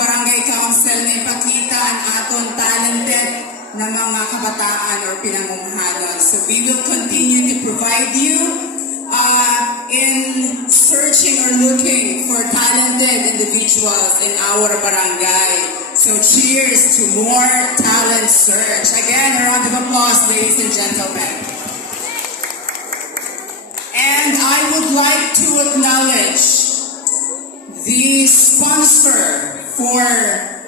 Barangay Council na ipakita ang aton talented na mga kabataan or pinamumuhanon. So we will continue to provide you in searching or looking for talented individuals in our barangay. So cheers to more talent search. Again, a round of applause, ladies and gentlemen. And I would like to acknowledge the sponsor for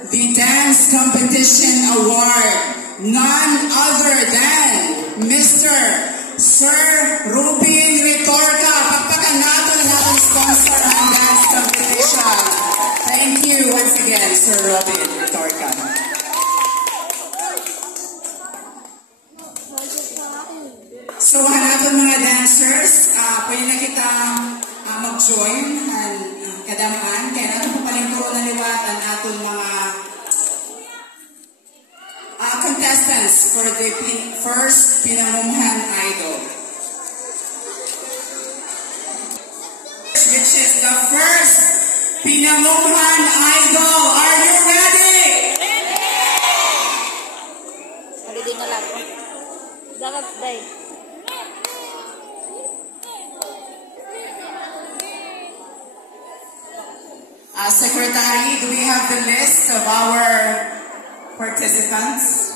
the Dance Competition Award, none other than Mr. Sir Rubin Retorca. Pagpakan natin ang ating sponsor ng Dance Competition. Thank you once again, Sir Rubin Retorca. So, hanapon mga dancers, pwede na kita mag-join kadamaan. Kaya natin papalingkuro na liwat ang atong mga contestants for the first Pinamumuhan Idol. Which is the first Pinamumuhan Idol. Are you ready? Ready na lang. Dapat day. Secretary, do we have the list of our participants?